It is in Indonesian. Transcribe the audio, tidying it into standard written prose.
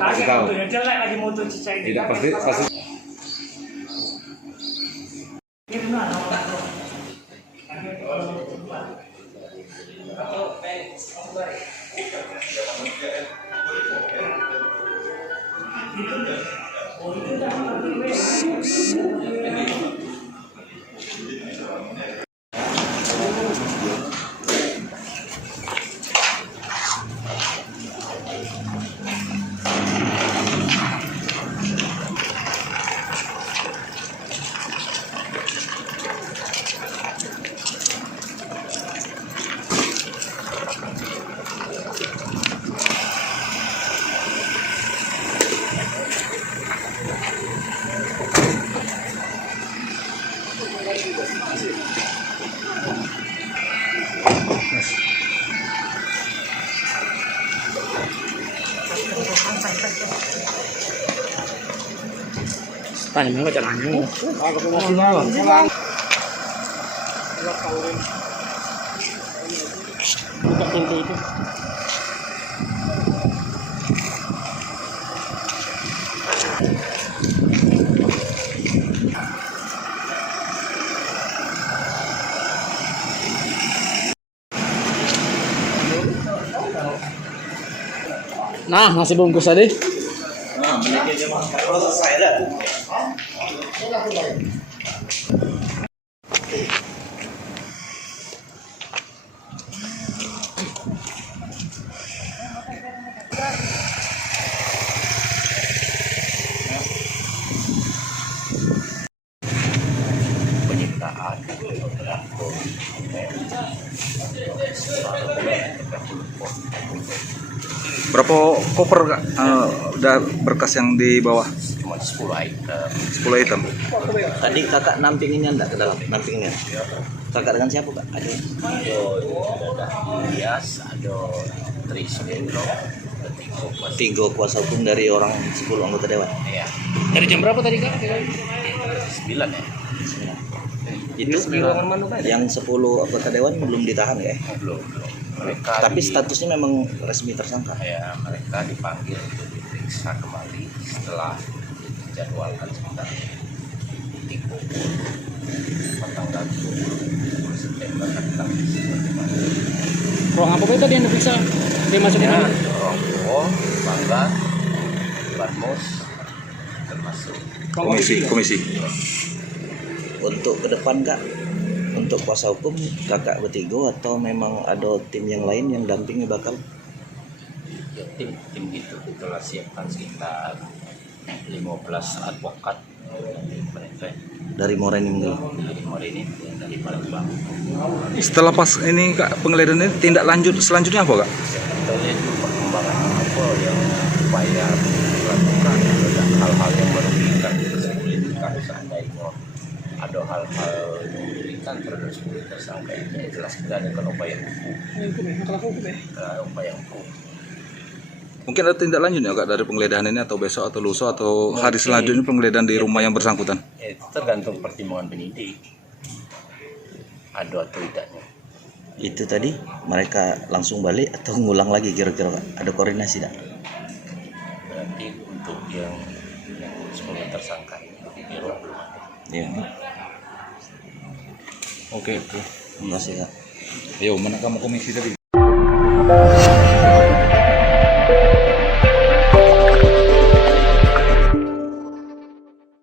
Kasih tahu. Jelek lagi motor cica ini. Tidak pasti. Tanya memang jangan nanya. Buka pintu itu. Nah, nasi bungkus tadi. Penyitaan Berapa koper Kak? Udah berkas yang di bawah? cuma 10 item. 10 item. Tadi kakak nampinginnya enggak ke dalam? Nampinginnya. Kakak dengan siapa kak? Ada Ilyas, ada Trismendro, tiga kuasa hukum dari orang 10 anggota dewan. Iya. Dari jam berapa tadi kak? 9 ya. Itu Yang 10 anggota dewan belum ditahan ya? Belum. Mereka Tapi statusnya memang resmi tersangka. Ya, mereka dipanggil untuk diperiksa kembali setelah dijadwalkan sekitar 30 tanggal 20 September akan Ruang apa itu tadi yang diperiksa? Dia masuk ya, mana? Ronggo, Bangga, Barmos, termasuk Komisi. Untuk ke depan kak, untuk kuasa hukum kakak bertiga atau memang ada tim yang lain yang dampingi bakal? ya, tim itu kita siapkan sekitar 15 advokat mereka Dari Morenin dulu. dari Morenin dan dari Palembang. Setelah pas ini Kak penggeledahan ini tindak lanjut selanjutnya apa Kak? Kita lihat dulu perkembangan apa yang upaya dilakukan, ada hal-hal yang merugikan disebutkan seandainya ada hal-hal yang merugikan terhadap 10 tersangka ini jelas kita adakan upaya hukum. Upaya hukum. Mungkin ada tindak lanjutnya Kak dari penggeledahan ini atau besok atau lusa atau hari selanjutnya penggeledahan di rumah yang bersangkutan? Itu tergantung pertimbangan penyidik. Ada atau tidaknya. Itu tadi mereka langsung balik atau ngulang lagi kira-kira kak? Ada koordinasi tak? Berarti untuk yang 10 tersangka ini di rumah belum ada. Iya. Oke. Terima kasih kak. Ayo, mana kamu komisi tadi?